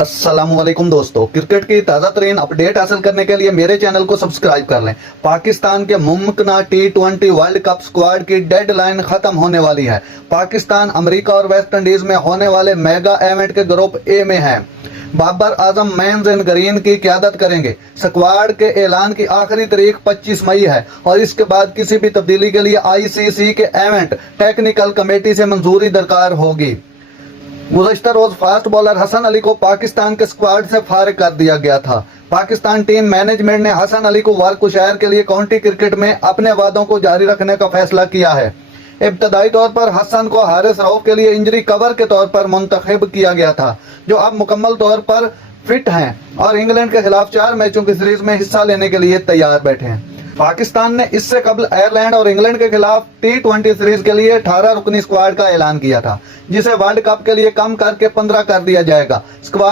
अस्सलामुअलैकुम दोस्तों, क्रिकेट की ताज़ा तरीन अपडेट हासिल करने के लिए मेरे चैनल को सब्सक्राइब कर लें। पाकिस्तान के मुमकिना T20 वर्ल्ड कप स्क्वाड की डेडलाइन खत्म होने वाली है। पाकिस्तान अमेरिका और वेस्ट इंडीज में होने वाले मेगा इवेंट के ग्रुप ए में है। बाबर आजम मेंस इन ग्रीन की क़यादत करेंगे। स्क्वाड के ऐलान की आखिरी तारीख 25 मई है और इसके बाद किसी भी तब्दीली के लिए ICC के इवेंट टेक्निकल कमेटी से मंजूरी दरकार होगी। गुज़श्ता रोज फास्ट बॉलर हसन अली को पाकिस्तान के स्क्वाड से फारिग कर दिया गया था। पाकिस्तान टीम मैनेजमेंट ने हसन अली को वार्कशायर के लिए काउंटी क्रिकेट में अपने वादों को जारी रखने का फैसला किया है। इब्तदाई तौर पर हसन को हारिस रऊफ के लिए इंजरी कवर के तौर पर मुंतखब किया गया था, जो अब मुकम्मल तौर पर फिट हैं और इंग्लैंड के खिलाफ 4 मैचों की सीरीज में हिस्सा लेने के लिए तैयार बैठे हैं। पाकिस्तान ने इससे कबल आयरलैंड और इंग्लैंड के खिलाफ T20 सीरीज के लिए 18 रुकनी स्क्वाड का ऐलान किया था, जिसे वर्ल्ड कप के लिए कम करके 15 कर दिया जाएगा।